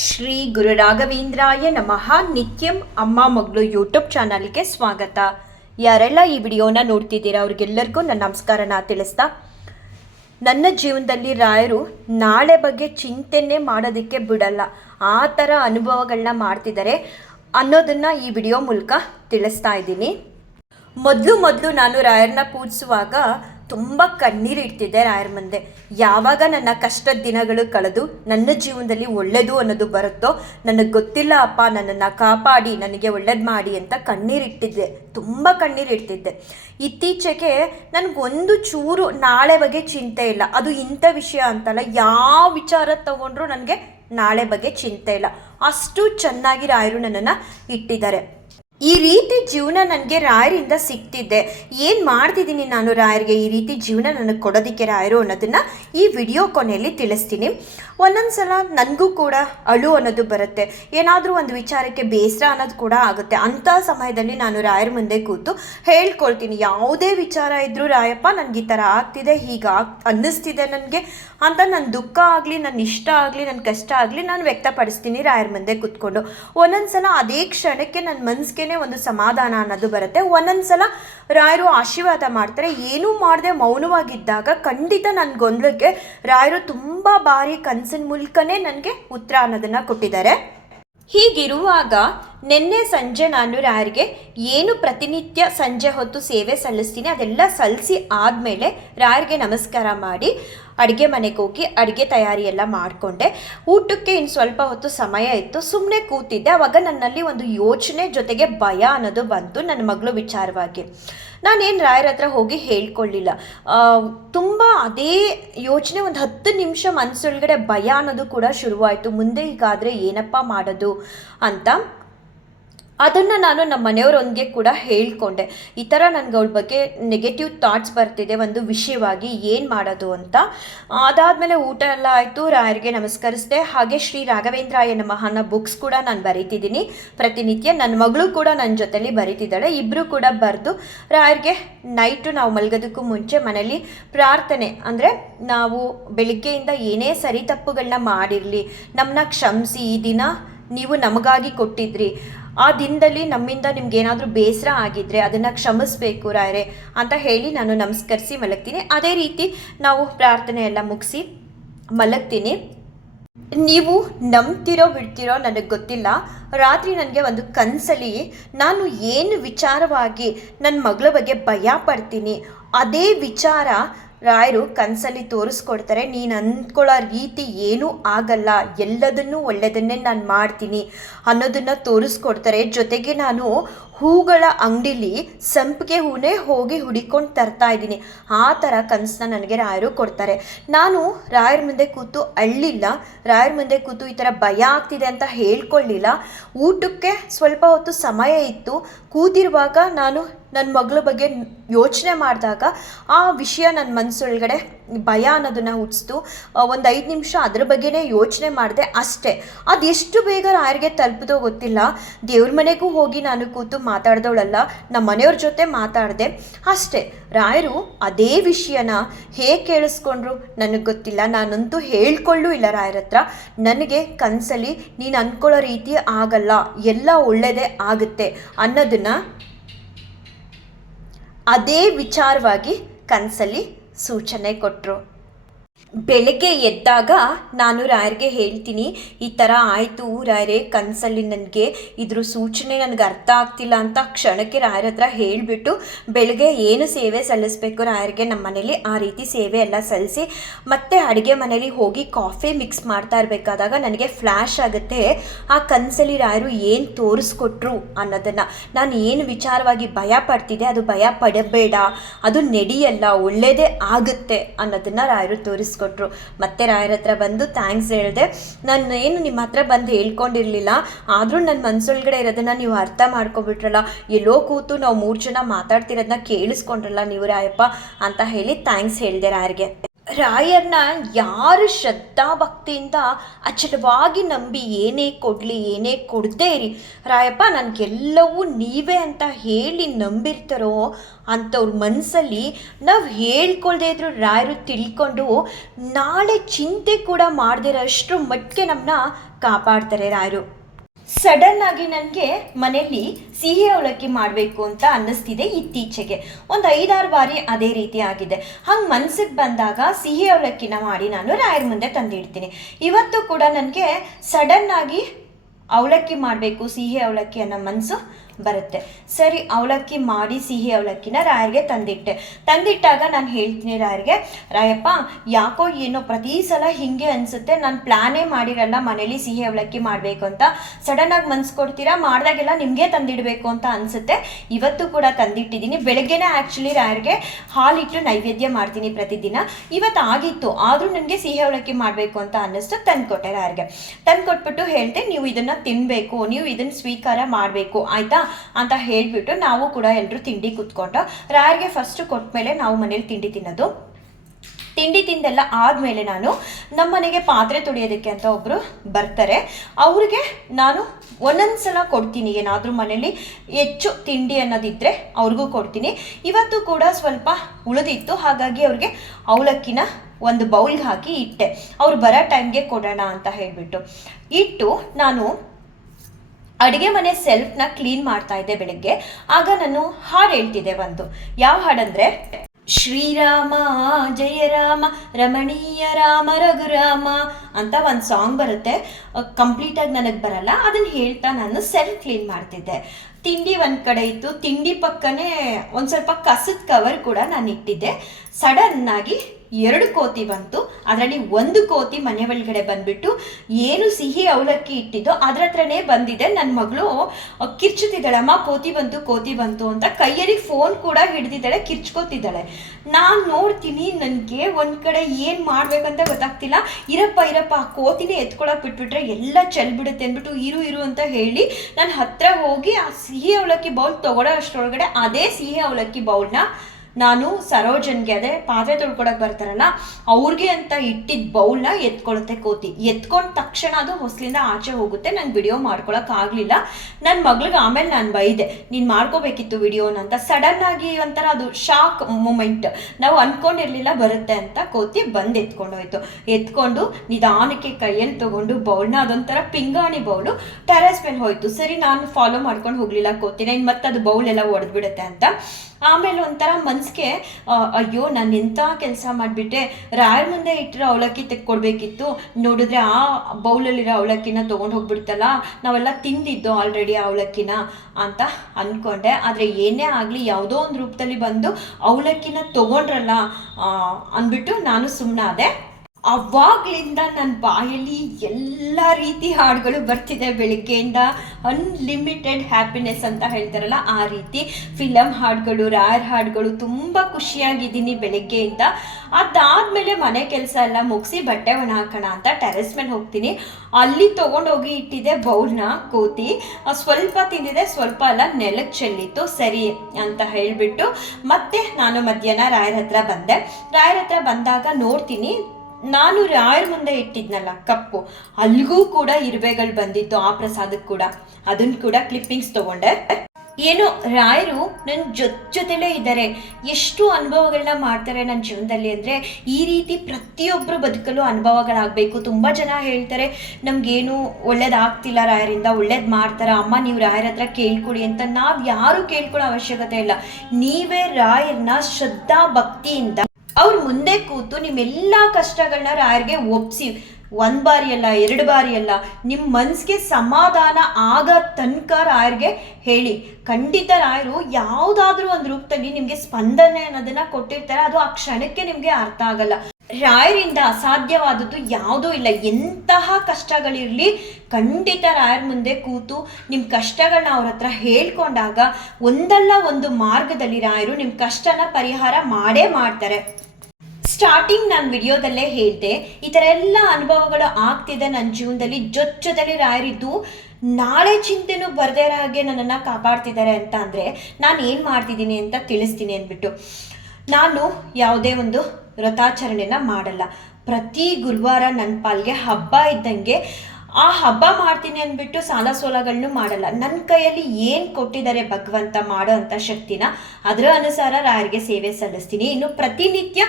ಶ್ರೀ ಗುರು ರಾಘವೇಂದ್ರಾಯ ನಮಃ. ನಿತ್ಯಂ ಅಮ್ಮ ಮಗಳು ಯೂಟ್ಯೂಬ್ ಚಾನಲ್ಗೆ ಸ್ವಾಗತ. ಯಾರೆಲ್ಲ ಈ ವಿಡಿಯೋನ ನೋಡ್ತಿದ್ದೀರಾ ಅವ್ರಿಗೆಲ್ಲರಿಗೂ ನನ್ನ ನಮಸ್ಕಾರನ ತಿಳಿಸ್ತಾ. ನನ್ನ ಜೀವನದಲ್ಲಿ ರಾಯರು ನಾಳೆ ಬಗ್ಗೆ ಚಿಂತೆನೆ ಮಾಡೋದಕ್ಕೆ ಬಿಡಲ್ಲ. ಆ ಥರ ಅನುಭವಗಳನ್ನ ಮಾಡ್ತಿದ್ದಾರೆ ಅನ್ನೋದನ್ನು ಈ ವಿಡಿಯೋ ಮೂಲಕ ತಿಳಿಸ್ತಾ ಇದ್ದೀನಿ. ಮೊದಲು ಮೊದಲು ನಾನು ರಾಯರನ್ನ ಪೂಜಿಸುವಾಗ ತುಂಬ ಕಣ್ಣೀರಿಡ್ತಿದ್ದೆ ರಾಯರ ಮುಂದೆ. ಯಾವಾಗ ನನ್ನ ಕಷ್ಟದ ದಿನಗಳು ಕಳೆದು ನನ್ನ ಜೀವನದಲ್ಲಿ ಒಳ್ಳೆಯದು ಅನ್ನೋದು ಬರುತ್ತೋ, ನನಗೆ ಗೊತ್ತಿಲ್ಲ ಅಪ್ಪ, ನನ್ನನ್ನು ಕಾಪಾಡಿ, ನನಗೆ ಒಳ್ಳೇದು ಮಾಡಿ ಅಂತ ಕಣ್ಣೀರಿಟ್ಟಿದ್ದೆ ತುಂಬ ಕಣ್ಣೀರಿಡ್ತಿದ್ದೆ ಇತ್ತೀಚೆಗೆ ನನಗೊಂದು ಚೂರು ನಾಳೆ ಬಗ್ಗೆ ಚಿಂತೆ ಇಲ್ಲ. ಅದು ಇಂಥ ವಿಷಯ ಅಂತಲ್ಲ, ಯಾವ ವಿಚಾರ ತಗೊಂಡ್ರೂ ನನಗೆ ನಾಳೆ ಬಗ್ಗೆ ಚಿಂತೆ ಇಲ್ಲ. ಅಷ್ಟು ಚೆನ್ನಾಗಿ ರಾಯರು ನನ್ನನ್ನು ಇಟ್ಟಿದ್ದಾರೆ. ಈ ರೀತಿ ಜೀವನ ನನಗೆ ರಾಯರಿಂದ ಸಿಗ್ತಿದ್ದೆ. ಏನು ಮಾಡ್ತಿದ್ದೀನಿ ನಾನು ರಾಯರಿಗೆ? ಈ ರೀತಿ ಜೀವನ ನನಗೆ ಕೊಡೋದಕ್ಕೆ ರಾಯರು ಅನ್ನೋದನ್ನು ಈ ವಿಡಿಯೋ ಕೊನೆಯಲ್ಲಿ ತಿಳಿಸ್ತೀನಿ. ಒಂದೊಂದು ಸಲ ನನಗೂ ಕೂಡ ಅಳು ಅನ್ನೋದು ಬರುತ್ತೆ. ಏನಾದರೂ ಒಂದು ವಿಚಾರಕ್ಕೆ ಬೇಸರ ಅನ್ನೋದು ಕೂಡ ಆಗುತ್ತೆ. ಅಂಥ ಸಮಯದಲ್ಲಿ ನಾನು ರಾಯರ ಮುಂದೆ ಕೂತು ಹೇಳ್ಕೊಳ್ತೀನಿ. ಯಾವುದೇ ವಿಚಾರ ಇದ್ದರೂ ರಾಯಪ್ಪ, ನನಗೆ ಈ ಥರ ಆಗ್ತಿದೆ, ಹೀಗೆ ಆಗ್, ಅನ್ನಿಸ್ತಿದೆ ನನಗೆ. ಅಂತ ನನ್ನ ದುಃಖ ಆಗಲಿ ನನ್ನ ಇಷ್ಟ ಆಗಲಿ ನನ್ನ ಕಷ್ಟ ಆಗಲಿ, ನಾನು ವ್ಯಕ್ತಪಡಿಸ್ತೀನಿ ರಾಯರ ಮುಂದೆ ಕೂತ್ಕೊಂಡು. ಒಂದೊಂದು ಸಲ ಅದೇ ಕ್ಷಣಕ್ಕೆ ನನ್ನ ಮನಸ್ಸಿಗೆ ಒಂದು ಸಮಾಧಾನ ಅನ್ನೋದು ಬರುತ್ತೆ. ಒಂದೊಂದು ಸಲ ರಾಯರು ಆಶೀರ್ವಾದ ಮಾಡ್ತಾರೆ. ಏನೂ ಮಾಡದೆ ಮೌನವಾಗಿದ್ದಾಗ ಖಂಡಿತ ನನ್ನ ಗೊಂದಲಕ್ಕೆ ರಾಯರು ತುಂಬ ಬಾರಿ ಕನಸಿನ ಮೂಲಕನೇ ನನಗೆ ಉತ್ತರ ಅನ್ನೋದನ್ನು ಕೊಟ್ಟಿದ್ದಾರೆ. ಹೀಗಿರುವಾಗ ನಿನ್ನೆ ಸಂಜೆ ನಾನು ರಾಯರಿಗೆ ಏನು ಪ್ರತಿನಿತ್ಯ ಸಂಜೆ ಹೊತ್ತು ಸೇವೆ ಸಲ್ಲಿಸ್ತೀನಿ ಅದೆಲ್ಲ ಸಲ್ಲಿಸಿ ಆದಮೇಲೆ ರಾಯರಿಗೆ ನಮಸ್ಕಾರ ಮಾಡಿ ಅಡುಗೆ ಮನೆಗೆ ಹೋಗಿ ಅಡುಗೆ ತಯಾರಿ ಎಲ್ಲ ಮಾಡಿಕೊಂಡೆ. ಊಟಕ್ಕೆ ಇನ್ನು ಸ್ವಲ್ಪ ಹೊತ್ತು ಸಮಯ ಇತ್ತು. ಸುಮ್ಮನೆ ಕೂತಿದ್ದೆ. ಆವಾಗ ನನ್ನಲ್ಲಿ ಒಂದು ಯೋಚನೆ ಜೊತೆಗೆ ಭಯ ಅನ್ನೋದು ಬಂತು ನನ್ನ ಮಗಳು ವಿಚಾರವಾಗಿ. ನಾನೇನು ರಾಯರ ಹತ್ರ ಹೋಗಿ ಹೇಳ್ಕೊಳ್ಳಿಲ್ಲ. ತುಂಬ ಅದೇ ಯೋಚನೆ ಒಂದು ಹತ್ತು ನಿಮಿಷ ಮನಸ್ಸೊಳಗಡೆ ಭಯ ಅನ್ನೋದು ಕೂಡ ಶುರುವಾಯಿತು. ಮುಂದೆ ಹೀಗಾದರೆ ಏನಪ್ಪ ಮಾಡೋದು ಅಂತ. ಅದನ್ನು ನಾನು ನಮ್ಮ ಮನೆಯವರೊಂದಿಗೆ ಕೂಡ ಹೇಳಿಕೊಂಡೆ. ಈ ಥರ ನನಗೆ ಅವಳ ಬಗ್ಗೆ ನೆಗೆಟಿವ್ ಥಾಟ್ಸ್ ಬರ್ತಿದೆ ಒಂದು ವಿಷಯವಾಗಿ ಏನು ಮಾಡೋದು ಅಂತ. ಅದಾದಮೇಲೆ ಊಟ ಎಲ್ಲ ಆಯಿತು, ರಾಯರಿಗೆ ನಮಸ್ಕರಿಸಿದೆ. ಹಾಗೆ ಶ್ರೀ ರಾಘವೇಂದ್ರಾಯನ ಮಹಾನ ಬುಕ್ಸ್ ಕೂಡ ನಾನು ಬರೀತಿದ್ದೀನಿ. ಪ್ರತಿನಿತ್ಯ ನನ್ನ ಮಗಳು ಕೂಡ ನನ್ನ ಜೊತೆಯಲ್ಲಿ ಬರೀತಿದ್ದಾಳೆ. ಇಬ್ಬರು ಕೂಡ ಬರೆದು ರಾಯರಿಗೆ ನೈಟು ನಾವು ಮಲಗೋದಕ್ಕೂ ಮುಂಚೆ ಮನೇಲಿ ಪ್ರಾರ್ಥನೆ ಅಂದರೆ ನಾವು ಬೆಳಿಗ್ಗೆಯಿಂದ ಏನೇ ಸರಿ ತಪ್ಪುಗಳನ್ನ ಮಾಡಿರಲಿ ನಮ್ಮನ್ನ ಕ್ಷಮಿಸಿ ಈ ದಿನ ನೀವು ನಮಗಾಗಿ ಕೊಟ್ಟಿದ್ರಿ. ಆ ದಿನದಲ್ಲಿ ನಮ್ಮಿಂದ ನಿಮ್ಗೆ ಏನಾದರೂ ಬೇಸರ ಆಗಿದ್ರೆ ಅದನ್ನು ಕ್ಷಮಿಸ್ಬೇಕು ರಾಯರೆ ಅಂತ ಹೇಳಿ ನಾನು ನಮಸ್ಕರಿಸಿ ಮಲಗ್ತೀನಿ. ಅದೇ ರೀತಿ ನಾವು ಪ್ರಾರ್ಥನೆ ಎಲ್ಲ ಮುಗಿಸಿ ಮಲಗ್ತೀನಿ. ನೀವು ನಂಬ್ತಿರೋ ಬಿಡ್ತಿರೋ ನನಗೆ ಗೊತ್ತಿಲ್ಲ. ರಾತ್ರಿ ನನಗೆ ಒಂದು ಕನಸಲ್ಲಿ ನಾನು ಏನು ವಿಚಾರವಾಗಿ ನನ್ನ ಮಗಳ ಬಗ್ಗೆ ಭಯ ಪಡ್ತೀನಿ. ಅದೇ ವಿಚಾರ ರಾಯರು ಕನಸಲ್ಲಿ ತೋರಿಸ್ಕೊಡ್ತಾರೆ, ನೀನು ಅಂದ್ಕೊಳ್ಳೋ ರೀತಿ ಏನೂ ಆಗಲ್ಲ, ಎಲ್ಲದನ್ನೂ ಒಳ್ಳೆಯದನ್ನೇ ನಾನು ಮಾಡ್ತೀನಿ ಅನ್ನೋದನ್ನು ತೋರಿಸ್ಕೊಡ್ತಾರೆ. ಜೊತೆಗೆ ನಾನು ಹೂಗಳ ಅಂಗಡಿಲಿ ಸಂಪಿಗೆ ಹೂನೇ ಹೋಗಿ ಹುಡಿಕೊಂಡು ತರ್ತಾ ಇದ್ದೀನಿ. ಆ ಥರ ಕನಸನ್ನ ನನಗೆ ರಾಯರು ಕೊಡ್ತಾರೆ. ನಾನು ರಾಯರ ಮುಂದೆ ಕೂತು ಅಳ್ಳಿಲ್ಲ. ರಾಯರ ಮುಂದೆ ಕೂತು ಈ ಥರ ಭಯ ಆಗ್ತಿದೆ ಅಂತ ಹೇಳ್ಕೊಳ್ಳಿಲ್ಲ. ಊಟಕ್ಕೆ ಸ್ವಲ್ಪ ಹೊತ್ತು ಸಮಯ ಇತ್ತು. ಕೂತಿರುವಾಗ ನಾನು ನನ್ನ ಮಗಳ ಬಗ್ಗೆ ಯೋಚನೆ ಮಾಡಿದಾಗ ಆ ವಿಷಯ ನನ್ನ ಮನಸ್ಸೊಳಗಡೆ ಭಯ ಅನ್ನೋದನ್ನು ಹುಟ್ಟಿಸ್ತು. ಒಂದು ಐದು ನಿಮಿಷ ಅದ್ರ ಬಗ್ಗೆನೇ ಯೋಚನೆ ಮಾಡಿದೆ ಅಷ್ಟೇ. ಅದೆಷ್ಟು ಬೇಗ ಯಾರಿಗೆ ತಲುಪಿದೋ ಗೊತ್ತಿಲ್ಲ. ದೇವ್ರ ಮನೆಗೂ ಹೋಗಿ ನಾನು ಕೂತು ಮಾತಾಡ್ದವಳಲ್ಲ ನಮ್ಮ ಮನೆಯವ್ರ ಜೊತೆ ಮಾತಾಡಿದೆ. ಅಷ್ಟೇ, ರಾಯರು ಅದೇ ವಿಷಯನ ಹೇಗೆ ಕೇಳಿಸ್ಕೊಂಡ್ರು ನನಗೆ ಗೊತ್ತಿಲ್ಲ. ನಾನಂತೂ ಹೇಳ್ಕೊಳ್ಳೂ ಇಲ್ಲ ರಾಯರ ಹತ್ರ. ನನಗೆ ಕನಸಲ್ಲಿ, ನೀನು ಅಂದ್ಕೊಳ್ಳೋ ರೀತಿ ಆಗಲ್ಲ. ಎಲ್ಲ ಒಳ್ಳೆಯದೇ ಆಗುತ್ತೆ ಅನ್ನೋದನ್ನು ಅದೇ ವಿಚಾರವಾಗಿ ಕನಸಲ್ಲಿ ಸೂಚನೆ ಕೊಟ್ಟರು ಬೆಳಗ್ಗೆ ಎದ್ದಾಗ ನಾನು ರಾಯರಿಗೆ ಹೇಳ್ತೀನಿ, ಈ ಥರ ಆಯಿತು ರಾಯರೇ, ಕನಸಲ್ಲಿ ನನಗೆ ಇದ್ರ ಸೂಚನೆ ನನಗೆ ಅರ್ಥ ಆಗ್ತಿಲ್ಲ ಅಂತ ಕ್ಷಣಕ್ಕೆ ರಾಯರ ಹತ್ರ ಹೇಳಿಬಿಟ್ಟು ಬೆಳಗ್ಗೆ ಏನು ಸೇವೆ ಸಲ್ಲಿಸಬೇಕು ರಾಯರಿಗೆ ನಮ್ಮ ಮನೇಲಿ? ಆ ರೀತಿ ಸೇವೆ ಎಲ್ಲ ಸಲ್ಲಿಸಿ ಮತ್ತೆ ಅಡುಗೆ ಮನೇಲಿ ಹೋಗಿ ಕಾಫಿ ಮಿಕ್ಸ್ ಮಾಡ್ತಾ ಇರಬೇಕಾದಾಗ ನನಗೆ ಫ್ಲ್ಯಾಶ್ ಆಗುತ್ತೆ. ಆ ಕನಸಲ್ಲಿ ರಾಯರು ಏನು ತೋರಿಸ್ಕೊಟ್ರು ಅನ್ನೋದನ್ನು ನಾನು ಏನು ವಿಚಾರವಾಗಿ ಭಯ ಪಡ್ತಿದ್ದೆ, ಅದು ಭಯ ಪಡಬೇಡ, ಅದು ನಡೆಯಲ್ಲ ಒಳ್ಳೆಯದೇ ಆಗುತ್ತೆ ಅನ್ನೋದನ್ನು ರಾಯರು ತೋರಿಸ್ಕೊಟ್ರು ಮತ್ತೆ ರಾಯರ ಹತ್ರ ಬಂದು ಥ್ಯಾಂಕ್ಸ್ ಹೇಳಿದೆ. ನಾನು ಏನು ನಿಮ್ಮ ಹತ್ರ ಬಂದು ಹೇಳ್ಕೊಂಡಿರಲಿಲ್ಲ. ಆದರೂ ನನ್ನ ಮನಸ್ಸೊಳಗಡೆ ಇರೋದನ್ನು ನೀವು ಅರ್ಥ ಮಾಡ್ಕೊಬಿಟ್ರಲ್ಲ. ಎಲ್ಲೋ ಕೂತು ನಾವು ಮೂರು ಜನ ಮಾತಾಡ್ತಿರೋದನ್ನ ಕೇಳಿಸ್ಕೊಂಡ್ರಲ್ಲ ನೀವು ರಾಯಪ್ಪ ಅಂತ ಹೇಳಿ ಥ್ಯಾಂಕ್ಸ್ ಹೇಳಿದೆ ರಾಯರಿಗೆ. ರಾಯರ್ನ ಯಾರು ಶ್ರದ್ಧಾ ಭಕ್ತಿಯಿಂದ ಅಚಲವಾಗಿ ನಂಬಿ ಏನೇ ಕೊಡಲಿ, ಏನೇ ಕೊಡದೇ ಇರಿ. ರಾಯಪ್ಪ, ನನಗೆಲ್ಲವೂ ನೀವೇ ಅಂತ ಹೇಳಿ ನಂಬಿರ್ತಾರೋ ಅಂಥವ್ರ ಮನಸ್ಸಲ್ಲಿ ನಾವು ಹೇಳ್ಕೊಳ್ದೇ ಇದ್ರು ರಾಯರು ತಿಳ್ಕೊಂಡು ನಾಳೆ ಚಿಂತೆ ಕೂಡ ಮಾಡದಿರೋ ಅಷ್ಟರ ಮಟ್ಟಿಗೆ ನಮ್ಮನ್ನ ಕಾಪಾಡ್ತಾರೆ ರಾಯರು. ಸಡನ್ ಆಗಿ ನನಗೆ ಮನೆಯಲ್ಲಿ ಸಿಹಿ ಅವಲಕ್ಕಿ ಮಾಡಬೇಕು ಅಂತ ಅನ್ನಿಸ್ತಿದೆ ಇತ್ತೀಚೆಗೆ. ಒಂದು ಐದಾರು ಬಾರಿ ಅದೇ ರೀತಿ ಆಗಿದೆ. ಹಂಗೆ ಮನಸ್ಸಿಗೆ ಬಂದಾಗ ಸಿಹಿ ಅವಲಕ್ಕಿನ ಮಾಡಿ ನಾನು ರಾಯರ ಮುಂದೆ ತಂದಿಡ್ತೀನಿ. ಇವತ್ತು ಕೂಡ ನನಗೆ ಸಡನ್ನಾಗಿ ಅವಲಕ್ಕಿ ಮಾಡಬೇಕು, ಸಿಹಿ ಅವಲಕ್ಕಿ ಅನ್ನೋ ಮನಸ್ಸು ಬರುತ್ತೆ. ಸರಿ, ಅವಲಕ್ಕಿ ಮಾಡಿ ಸಿಹಿ ಅವಲಕ್ಕಿನ ರಾಯರಿಗೆ ತಂದಿಟ್ಟೆ. ತಂದಿಟ್ಟಾಗ ನಾನು ಹೇಳ್ತೀನಿ ರಾಯರಿಗೆ, ರಾಯಪ್ಪ, ಯಾಕೋ ಏನೋ ಪ್ರತಿ ಸಲ ಹಿಂಗೆ ಅನಿಸುತ್ತೆ, ನಾನು ಪ್ಲ್ಯಾನೇ ಮಾಡಿರಲ್ಲ, ಮನೇಲಿ ಸಿಹಿ ಅವಲಕ್ಕಿ ಮಾಡಬೇಕು ಅಂತ. ಸಡನ್ನಾಗಿ ಮನ್ಸು ಕೊಡ್ತೀರಾ? ಮಾಡಿದಾಗೆಲ್ಲ ನಿಮಗೆ ತಂದಿಡಬೇಕು ಅಂತ ಅನಿಸುತ್ತೆ. ಇವತ್ತು ಕೂಡ ತಂದಿಟ್ಟಿದ್ದೀನಿ. ಬೆಳಗ್ಗೆನೇ ಆ್ಯಕ್ಚುಲಿ ರಾಯರಿಗೆ ಹಾಲಿಟ್ಟು ನೈವೇದ್ಯ ಮಾಡ್ತೀನಿ ಪ್ರತಿದಿನ. ಇವತ್ತು ಆಗಿತ್ತು, ಆದರೂ ನನಗೆ ಸಿಹಿ ಅವಲಕ್ಕಿ ಮಾಡಬೇಕು ಅಂತ ಅನ್ನಿಸ್ತು, ತಂದುಕೊಟ್ಟೆ ರಾಯರಿಗೆ. ತಂದುಕೊಟ್ಬಿಟ್ಟು ಹೇಳ್ತೆ ನೀವು ಇದನ್ನು ತಿನ್ನಬೇಕು ನೀವು ಇದನ್ನು ಸ್ವೀಕಾರ ಮಾಡಬೇಕು, ಆಯಿತಾ? ಅಂತ ಹೇಳಿಬಿಟ್ಟು ನಾವು ಕೂಡ ಎಲ್ಲರೂ ತಿಂಡಿ ಕೂತ್ಕೊಂಡು ರಾಯರಿಗೆ ಫಸ್ಟ್ ಕೊಟ್ಟಮೇಲೆ ನಾವು ಮನೇಲಿ ತಿಂಡಿ ತಿನ್ನೋದು. ತಿಂಡಿ ತಿಂದೆಲ್ಲ ಆದಮೇಲೆ ನಾನು ನಮ್ಮ ಮನೆಗೆ ಪಾತ್ರೆ ತೊಳೆಯೋದಕ್ಕೆ ಅಂತ ಒಬ್ಬರು ಬರ್ತಾರೆ. ಅವ್ರಿಗೆ ನಾನು ಒಂದೊಂದು ಸಲ ಕೊಡ್ತೀನಿ, ಏನಾದರೂ ಮನೇಲಿ ಹೆಚ್ಚು ತಿಂಡಿ ಅನ್ನೋದಿದ್ದರೆ ಅವ್ರಿಗೂ ಕೊಡ್ತೀನಿ. ಇವತ್ತು ಕೂಡ ಸ್ವಲ್ಪ ಉಳಿದಿತ್ತು, ಹಾಗಾಗಿ ಅವ್ರಿಗೆ ಅವಲಕ್ಕಿನ ಒಂದು ಬೌಲ್ಗೆ ಹಾಕಿ ಇಟ್ಟೆ. ಅವ್ರು ಬರೋ ಟೈಮ್ಗೆ ಕೊಡೋಣ ಅಂತ ಹೇಳಿಬಿಟ್ಟು. ಇಟ್ಟು ನಾನು ಅಡುಗೆ ಮನೆ ಸೆಲ್ಫ್ನ ಕ್ಲೀನ್ ಮಾಡ್ತಾ ಇದ್ದೆ ಬೆಳಗ್ಗೆ. ಆಗ ನಾನು ಹಾಡು ಹೇಳ್ತಿದ್ದೆ ಒಂದು. ಯಾವ ಹಾಡಂದ್ರೆ ಶ್ರೀರಾಮ, ಜಯ ರಾಮ, ರಮಣೀಯ ರಾಮ ರಘುರಾಮ ಅಂತ ಒಂದು ಸಾಂಗ್ ಬರುತ್ತೆ. ಕಂಪ್ಲೀಟಾಗಿ ನನಗೆ ಬರಲ್ಲ. ಅದನ್ನು ಹೇಳ್ತಾ ನಾನು ಸೆಲ್ಫ್ ಕ್ಲೀನ್ ಮಾಡ್ತಿದ್ದೆ. ತಿಂಡಿ ಒಂದು ಕಡೆ ಇತ್ತು. ತಿಂಡಿ ಪಕ್ಕನೆ ಒಂದು ಸ್ವಲ್ಪ ಕಸದ ಕವರ್ ಕೂಡ ನಾನು ಇಟ್ಟಿದ್ದೆ. ಸಡನ್ನಾಗಿ ಎರಡು ಕೋತಿ ಬಂತು. ಅದರಲ್ಲಿ ಒಂದು ಕೋತಿ ಮನೆ ಒಳಗಡೆ ಬಂದ್ಬಿಟ್ಟು ಏನು ಸಿಹಿ ಅವಲಕ್ಕಿ ಇಟ್ಟಿದ್ದೋ ಅದ್ರ ಹತ್ರನೇ ಬಂದಿದೆ. ನನ್ನ ಮಗಳು ಕಿರ್ಚುತ್ತಿದ್ದಾಳೆ ಅಮ್ಮ ಕೋತಿ ಬಂತು ಕೋತಿ ಬಂತು ಅಂತ ಕೈಯಲ್ಲಿ ಫೋನ್ ಕೂಡ ಹಿಡ್ದಿದ್ದಾಳೆ, ಕಿರ್ಚ್ಕೋತಿದ್ದಾಳೆ. ನಾನು ನೋಡ್ತೀನಿ ನನಗೆ ಒಂದು ಕಡೆ ಏನು ಮಾಡಬೇಕಂತ ಗೊತ್ತಾಗ್ತಿಲ್ಲ. ಇರಪ್ಪ ಇರಪ್ಪ, ಆ ಕೋತಿನೇ ಎತ್ಕೊಳಕ್ ಬಿಟ್ಬಿಟ್ರೆ ಎಲ್ಲ ಚೆಲ್ಬಿಡುತ್ತೆ ಅಂದ್ಬಿಟ್ಟು ಇರು ಇರು ಅಂತ ಹೇಳಿ ನಾನು ಹತ್ರ ಹೋಗಿ ಆ ಸಿಹಿ ಅವಲಕ್ಕಿ ಬೌಲ್ ತಗೊಳ್ಳೋ ಅಷ್ಟರೊಳಗಡೆ ಅದೇ ಸಿಹಿ ಅವಲಕ್ಕಿ ಬೌಲ್ನ ನಾನು ಸರೋಜನ್ಗೆ ಅದೇ ಪಾತ್ರೆ ತೊಳ್ಕೊಳಕ್ ಬರ್ತಾರಲ್ಲ, ಅವ್ರಿಗೆ ಅಂತ ಇಟ್ಟಿದ್ದ ಬೌಲ್ನ ಎತ್ಕೊಳತ್ತೆ ಕೋತಿ. ಎತ್ಕೊಂಡ ತಕ್ಷಣ ಅದು ಹೊಸಲಿಂದ ಆಚೆ ಹೋಗುತ್ತೆ, ನಾನು ವಿಡಿಯೋ ಆಗ್ಲಿಲ್ಲ. ನನ್ನ ಮಗ್ಳಿಗೆ ಆಮೇಲೆ ನಾನು ಬೈದೆ, ನೀನು ಮಾಡ್ಕೋಬೇಕಿತ್ತು ವಿಡಿಯೋನ ಅಂತ ಸಡನ್ ಆಗಿ ಒಂಥರ ಅದು ಶಾಕ್ ಮೂಮೆಂಟ್ ನಾವು ಅನ್ಕೊಂಡಿರ್ಲಿಲ್ಲ ಬರುತ್ತೆ ಅಂತ ಕೋತಿ ಬಂದು ಎತ್ಕೊಂಡೋಯ್ತು ಎತ್ಕೊಂಡು ನಿಧಾನಕ್ಕೆ ಕೈಯಲ್ಲಿ ತಗೊಂಡು ಬೌಲ್ನ, ಅದೊಂಥರ ಪಿಂಗಾಣಿ ಬೌಲು ಟೆರೆಸ್ ಮೇಲೆ ಹೋಯ್ತು. ಸರಿ, ನಾನು ಫಾಲೋ ಮಾಡ್ಕೊಂಡು ಹೋಗ್ಲಿಲ್ಲ ಕೋತಿನ ಇನ್ನು ಮತ್ತೆ ಅದು ಬೌಲ್ ಎಲ್ಲ ಒಡೆದ್ಬಿಡುತ್ತೆ ಅಂತ. ಆಮೇಲೆ ಒಂಥರ ಮನ್ಸಿಗೆ ಅಯ್ಯೋ, ನಾನು ಎಂಥ ಕೆಲಸ ಮಾಡಿಬಿಟ್ಟೆ, ರಾಯರ್ ಮುಂದೆ ಇಟ್ಟಿರೋ ಅವಲಕ್ಕಿ ತೆಕ್ಕೊಡ್ಬೇಕಿತ್ತು. ನೋಡಿದ್ರೆ ಆ ಬೌಲಲ್ಲಿರೋ ಅವಲಕ್ಕಿನ ತೊಗೊಂಡು ಹೋಗ್ಬಿಡ್ತಲ್ಲ, ನಾವೆಲ್ಲ ತಿಂದಿದ್ದು ಆಲ್ರೆಡಿ ಅವಲಕ್ಕಿನ ಅಂತ ಅಂದ್ಕೊಂಡೆ ಆದರೆ ಏನೇ ಆಗಲಿ, ಯಾವುದೋ ಒಂದು ರೂಪದಲ್ಲಿ ಬಂದು ಅವಲಕ್ಕಿನ ತೊಗೊಂಡ್ರಲ್ಲ ಅಂದ್ಬಿಟ್ಟು ನಾನು ಸುಮ್ಮನಾದೆ ಅವಾಗ್ಲಿಂದ ನನ್ನ ಬಾಯಲ್ಲಿ ಎಲ್ಲ ರೀತಿ ಹಾಡುಗಳು ಬರ್ತಿದೆ ಬೆಳಿಗ್ಗೆಯಿಂದ. ಅನ್ಲಿಮಿಟೆಡ್ ಹ್ಯಾಪಿನೆಸ್ ಅಂತ ಹೇಳ್ತಾರಲ್ಲ ಆ ರೀತಿ. ಫಿಲಮ್ ಹಾಡುಗಳು ರಾಯರ್ ಹಾಡುಗಳು ತುಂಬ ಖುಷಿಯಾಗಿದ್ದೀನಿ ಬೆಳಿಗ್ಗೆಯಿಂದ. ಅದಾದಮೇಲೆ ಮನೆ ಕೆಲಸ ಎಲ್ಲ ಮುಗಿಸಿ ಬಟ್ಟೆ ಒಣ ಹಾಕೋಣ ಅಂತ ಟೆರೆಸ್ ಮೇಲೆ ಹೋಗ್ತೀನಿ. ಅಲ್ಲಿ ತೊಗೊಂಡೋಗಿ ಇಟ್ಟಿದ್ದೆ ಬೌಲ್ನ ಕೋತಿ ಸ್ವಲ್ಪ ತಿಂದಿದೆ ಸ್ವಲ್ಪ ಎಲ್ಲ ನೆಲಕ್ಕೆ ಚೆಲ್ಲಿತ್ತು. ಸರಿ ಅಂತ ಹೇಳಿಬಿಟ್ಟು ಮತ್ತೆ ನಾನು ಮಧ್ಯಾಹ್ನ ರಾಯರ ಹತ್ರ ಬಂದೆ. ರಾಯರ ಹತ್ರ ಬಂದಾಗ ನೋಡ್ತೀನಿ. ನಾನು ರಾಯರ್ ಮುಂದೆ ಇಟ್ಟಿದ್ನಲ್ಲ, ಕಪ್ಪು. ಅಲ್ಲಿಗೂ ಕೂಡ ಇರುವೆಗಳು ಬಂದಿತ್ತು, ಆ ಪ್ರಸಾದಕ್ಕೆ ಕೂಡ. ಅದನ್ನ ಕೂಡ ಕ್ಲಿಪ್ಪಿಂಗ್ಸ್ ತಗೊಂಡೆ. ಏನು, ರಾಯರು ನನ್ನ ಜೊತೆ ಜೊತೆಲೇ ಇದ್ದಾರೆ. ಎಷ್ಟು ಅನುಭವಗಳನ್ನ ಮಾಡ್ತಾರೆ ನನ್ನ ಜೀವನದಲ್ಲಿ ಅಂದರೆ, ಈ ರೀತಿ ಪ್ರತಿಯೊಬ್ಬರು ಬದುಕಲು ಅನುಭವಗಳಾಗಬೇಕು. ತುಂಬ ಜನ ಹೇಳ್ತಾರೆ, ನಮಗೇನು ಒಳ್ಳೇದಾಗ್ತಿಲ್ಲ ರಾಯರಿಂದ, ಒಳ್ಳೇದು ಮಾಡ್ತಾರೆ, ಅಮ್ಮ ನೀವು ರಾಯರ ಹತ್ರ ಕೇಳ್ಕೊಡಿ ಅಂತ ನಾವು ಯಾರು ಕೇಳ್ಕೊಳ್ಳೋ ಅವಶ್ಯಕತೆ ಇಲ್ಲ. ನೀವೇ ರಾಯರ್ನ ಶ್ರದ್ಧಾ ಭಕ್ತಿಯಿಂದ ಅವ್ರ ಮುಂದೆ ಕೂತು ನಿಮ್ಮೆಲ್ಲ ಕಷ್ಟಗಳನ್ನ ರಾಯರ್ಗೆ ಒಪ್ಸಿ. ಒಂದ್ ಬಾರಿ ಅಲ್ಲ ಎರಡು ಬಾರಿ ಅಲ್ಲ ನಿಮ್ಮ ಮನ್ಸಿಗೆ ಸಮಾಧಾನ ಆಗ ತನಕ ರಾಯರ್ಗೆ ಹೇಳಿ. ಖಂಡಿತ ರಾಯರು ಯಾವುದಾದ್ರೂ ಒಂದು ರೂಪದಲ್ಲಿ ನಿಮಗೆ ಸ್ಪಂದನೆ ಅನ್ನೋದನ್ನ ಕೊಟ್ಟಿರ್ತಾರೆ. ಅದು ಆ ಕ್ಷಣಕ್ಕೆ ನಿಮಗೆ ಅರ್ಥ ಆಗಲ್ಲ. ರಾಯರಿಂದ ಅಸಾಧ್ಯವಾದದ್ದು ಯಾವುದೂ ಇಲ್ಲ. ಎಂತಹ ಕಷ್ಟಗಳಿರಲಿ ಖಂಡಿತ ರಾಯರ್ ಮುಂದೆ ಕೂತು ನಿಮ್ಮ ಕಷ್ಟಗಳನ್ನ ಅವ್ರ ಹತ್ರ ಹೇಳ್ಕೊಂಡಾಗ ಒಂದಲ್ಲ ಒಂದು ಮಾರ್ಗದಲ್ಲಿ ರಾಯರು ನಿಮ್ಮ ಕಷ್ಟನ ಪರಿಹಾರ ಮಾಡೇ ಮಾಡ್ತಾರೆ. ಸ್ಟಾರ್ಟಿಂಗ್ ನಾನು ವಿಡಿಯೋದಲ್ಲೇ ಹೇಳಿದೆ, ಈ ಥರ ಎಲ್ಲ ಅನುಭವಗಳು ಆಗ್ತಿದೆ ನನ್ನ ಜೀವನದಲ್ಲಿ. ಜೊಚ್ಚದಲ್ಲಿ ರಾಯರಿದ್ದು, ನಾಳೆ ಚಿಂತೆನೂ ಬರದೇ ಇರೋ ಹಾಗೆ ನನ್ನನ್ನು ಕಾಪಾಡ್ತಿದ್ದಾರೆ ಅಂತ ಅಂದರೆ ನಾನು ಏನು ಮಾಡ್ತಿದ್ದೀನಿ ಅಂತ ತಿಳಿಸ್ತೀನಿ ಅಂದ್ಬಿಟ್ಟು. ನಾನು ಯಾವುದೇ ಒಂದು ವ್ರತಾಚರಣೆನ ಮಾಡಲ್ಲ. ಪ್ರತಿ ಗುರುವಾರ ನನ್ನ ಪಾಲ್ಗೆ ಹಬ್ಬ ಇದ್ದಂಗೆ ಆ ಹಬ್ಬ ಮಾಡ್ತೀನಿ ಅಂದ್ಬಿಟ್ಟು ಸಾಲ ಸೋಲಗಳನ್ನು ಮಾಡಲ್ಲ. ನನ್ನ ಕೈಯಲ್ಲಿ ಏನು ಕೊಟ್ಟಿದ್ದಾರೆ ಭಗವಂತ ಮಾಡೋ ಅಂಥ ಶಕ್ತಿನ ಅದರ ಅನುಸಾರ ರಾಯರಿಗೆ ಸೇವೆ ಸಲ್ಲಿಸ್ತೀನಿ. ಇನ್ನು ಪ್ರತಿನಿತ್ಯ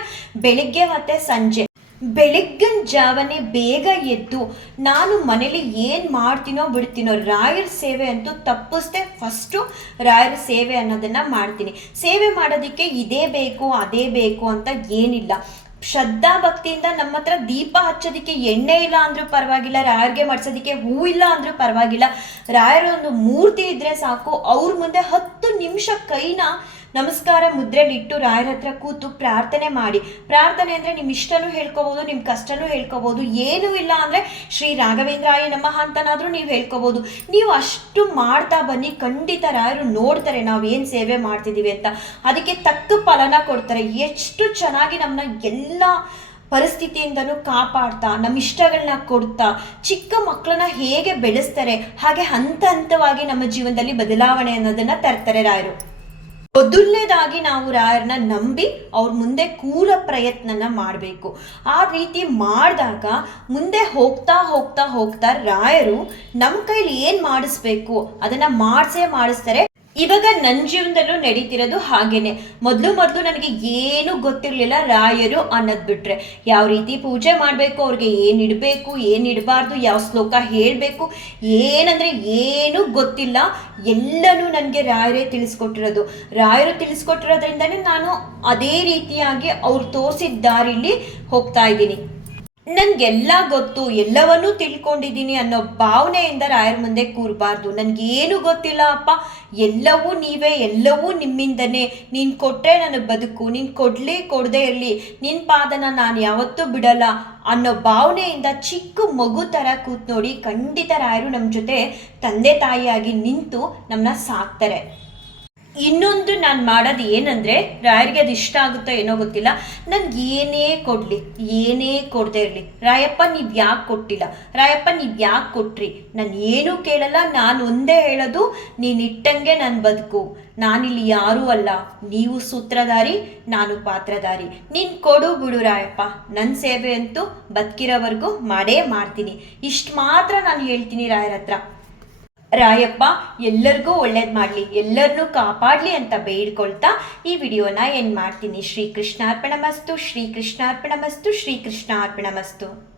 ಬೆಳಿಗ್ಗೆ ಮತ್ತು ಸಂಜೆ ಬೆಳಗ್ಗಿನ ಜಾವನೆ ಬೇಗ ಎದ್ದು, ನಾನು ಮನೇಲಿ ಏನು ಮಾಡ್ತೀನೋ ಬಿಡ್ತೀನೋ ರಾಯರ ಸೇವೆ ಅಂತೂ ತಪ್ಪಿಸ್ದೆ ಫಸ್ಟು ರಾಯರ ಸೇವೆ ಅನ್ನೋದನ್ನು ಮಾಡ್ತೀನಿ. ಸೇವೆ ಮಾಡೋದಕ್ಕೆ ಇದೇ ಬೇಕು, ಅದೇ ಬೇಕು ಅಂತ ಏನಿಲ್ಲ. ಶ್ರದ್ಧಾ ಭಕ್ತಿಯಿಂದ ನಮ್ಮ ಹತ್ರ ದೀಪ ಹಚ್ಚೋದಕ್ಕೆ ಎಣ್ಣೆ ಇಲ್ಲ ಅಂದರೂ ಪರವಾಗಿಲ್ಲ, ರಾಯರಿಗೆ ಮಾಡ್ಸೋದಕ್ಕೆ ಹೂ ಇಲ್ಲ ಅಂದರೂ ಪರವಾಗಿಲ್ಲ. ರಾಯರ ಒಂದು ಮೂರ್ತಿ ಇದ್ದರೆ ಸಾಕು, ಅವ್ರ ಮುಂದೆ ಹತ್ತು ನಿಮಿಷ ಕೈನ ನಮಸ್ಕಾರ ಮುದ್ರೆಲಿಟ್ಟು ರಾಯರ ಹತ್ರ ಕೂತು ಪ್ರಾರ್ಥನೆ ಮಾಡಿ. ಪ್ರಾರ್ಥನೆ ಅಂದರೆ ನಿಮ್ಮ ಇಷ್ಟನೂ ಹೇಳ್ಕೋಬೋದು ನಿಮ್ಮ ಕಷ್ಟನೂ ಹೇಳ್ಕೋಬೋದು, ಏನೂ ಇಲ್ಲ ಅಂದರೆ ಶ್ರೀ ರಾಘವೇಂದ್ರಾಯ ನಮಃ ಅಂತನಾದರೂ ನೀವು ಹೇಳ್ಕೋಬೋದು. ನೀವು ಅಷ್ಟು ಮಾಡ್ತಾ ಬನ್ನಿ, ಖಂಡಿತ ರಾಯರು ನೋಡ್ತಾರೆ ನಾವು ಏನು ಸೇವೆ ಮಾಡ್ತಿದ್ದೀವಿ ಅಂತ. ಅದಕ್ಕೆ ತಕ್ಕ ಫಲನ ಕೊಡ್ತಾರೆ. ಎಷ್ಟು ಚೆನ್ನಾಗಿ ನಮ್ಮನ್ನ ಎಲ್ಲ ಪರಿಸ್ಥಿತಿಯಿಂದನೂ ಕಾಪಾಡ್ತಾ ನಮ್ಮ ಇಷ್ಟಗಳನ್ನ ಕೊಡ್ತಾ, ಚಿಕ್ಕ ಮಕ್ಕಳನ್ನ ಹೇಗೆ ಬೆಳೆಸ್ತಾರೆ, ಹಾಗೆ ಹಂತ ಹಂತವಾಗಿ ನಮ್ಮ ಜೀವನದಲ್ಲಿ ಬದಲಾವಣೆ ಅನ್ನೋದನ್ನ ತರ್ತಾರೆ ರಾಯರು. ಮೊದಲನೇದಾಗಿ ನಾವು ರಾಯರನ್ನ ನಂಬಿ ಅವ್ರ ಮುಂದೆ ಕೂರ ಪ್ರಯತ್ನನ ಮಾಡಬೇಕು. ಆ ರೀತಿ ಮಾಡಿದಾಗ ಮುಂದೆ ಹೋಗ್ತಾ ಹೋಗ್ತಾ ಹೋಗ್ತಾ ರಾಯರು ನಮ್ಮ ಕೈಲಿ ಏನು ಮಾಡಿಸ್ಬೇಕು? ಅದನ್ನ ಮಾಡಿಸೇ ಮಾಡಿಸ್ತಾರೆ. ಇವಾಗ ನನ್ನ ಜೀವನದಲ್ಲೂ ನಡೀತಿರೋದು ಹಾಗೇನೆ. ಮೊದಲು ಮೊದಲು ನನಗೆ ಏನು ಗೊತ್ತಿರಲಿಲ್ಲ ರಾಯರು ಅನ್ನೋದು ಬಿಟ್ಟರೆ ಯಾವ ರೀತಿ ಪೂಜೆ ಮಾಡಬೇಕು, ಅವ್ರಿಗೆ ಏನು ಇಡಬೇಕು, ಏನು ಇಡಬಾರ್ದು, ಯಾವ ಶ್ಲೋಕ ಹೇಳಬೇಕು, ಏನಂದರೆ ಏನೂ ಗೊತ್ತಿಲ್ಲ. ಎಲ್ಲನೂ ನನಗೆ ರಾಯರೇ ತಿಳಿಸ್ಕೊಟ್ಟಿರೋದು. ರಾಯರು ತಿಳಿಸ್ಕೊಟ್ಟಿರೋದ್ರಿಂದನೇ ನಾನು ಅದೇ ರೀತಿಯಾಗಿ ಅವ್ರು ತೋರಿಸಿದ ದಾರಿಲಿ ಹೋಗ್ತಾ ಇದ್ದೀನಿ. ನನಗೆಲ್ಲ ಗೊತ್ತು, ಎಲ್ಲವನ್ನೂ ತಿಳ್ಕೊಂಡಿದ್ದೀನಿ ಅನ್ನೋ ಭಾವನೆಯಿಂದ ರಾಯರ ಮುಂದೆ ಕೂರಬಾರ್ದು. ನನಗೇನು ಗೊತ್ತಿಲ್ಲ, ಅಪ್ಪ. ಎಲ್ಲವೂ ನೀವೇ, ಎಲ್ಲವೂ ನಿಮ್ಮಿಂದನೇ. ನೀನು ಕೊಟ್ಟರೆ ನನಗೆ ಬದುಕು, ನೀನು ಕೊಡಲಿ, ಕೊಡದೇ ಇರಲಿ. ನಿನ್ನ ಪಾದನ ನಾನು ಯಾವತ್ತೂ ಬಿಡಲ್ಲ ಅನ್ನೋ ಭಾವನೆಯಿಂದ ಚಿಕ್ಕ ಮಗು ಥರ ಕೂತ್ ನೋಡಿ ಖಂಡಿತ ರಾಯರು ನಮ್ಮ ಜೊತೆ ತಂದೆ ತಾಯಿಯಾಗಿ ನಿಂತು ನಮ್ಮನ್ನ ಸಾಕ್ತಾರೆ. ಇನ್ನೊಂದು ನಾನು ಮಾಡೋದು ಏನಂದರೆ ರಾಯರಿಗೆ ಅದು ಇಷ್ಟ ಆಗುತ್ತೋ ಏನೋ ಗೊತ್ತಿಲ್ಲ. ನನಗೆ ಏನೇ ಕೊಡಲಿ, ಏನೇ ಕೊಡದೆ ಇರಲಿ, ರಾಯಪ್ಪ ನೀವು ಯಾಕೆ ಕೊಟ್ಟಿಲ್ಲ? ರಾಯಪ್ಪ ನೀವು ಯಾಕೆ ಕೊಟ್ರಿ? ನಾನು ಏನೂ ಕೇಳಲ್ಲ, ನಾನು ಒಂದೇ ಹೇಳೋದು, ನೀನು ಇಟ್ಟಂಗೆ ನಾನು ಬದುಕು. ನಾನಿಲ್ಲಿ ಯಾರೂ ಅಲ್ಲ, ನೀವು ಸೂತ್ರಧಾರಿ, ನಾನು ಪಾತ್ರಧಾರಿ. ನೀನು ಕೊಡು ಬಿಡು ರಾಯಪ್ಪ ನನ್ನ ಸೇವೆ ಅಂತೂ ಬದುಕಿರೋವರೆಗೂ ಮಾಡೇ ಮಾಡ್ತೀನಿ. ಇಷ್ಟು ಮಾತ್ರ ನಾನು ಹೇಳ್ತೀನಿ ರಾಯರ ಹತ್ರ ರಾಯಪ್ಪ, ಎಲ್ಲರಿಗೂ ಒಳ್ಳೇದು ಮಾಡಲಿ ಎಲ್ಲರನ್ನೂ ಕಾಪಾಡಲಿ ಅಂತ ಬೇಡ್ಕೊಳ್ತಾ ಈ ವಿಡಿಯೋನ ಏನು ಮಾಡ್ತೀನಿ? ಶ್ರೀ ಕೃಷ್ಣಾರ್ಪಣ ಮಸ್ತು ಶ್ರೀ ಕೃಷ್ಣಾರ್ಪಣ ಮಸ್ತು ಶ್ರೀ ಕೃಷ್ಣಾರ್ಪಣ ಮಸ್ತು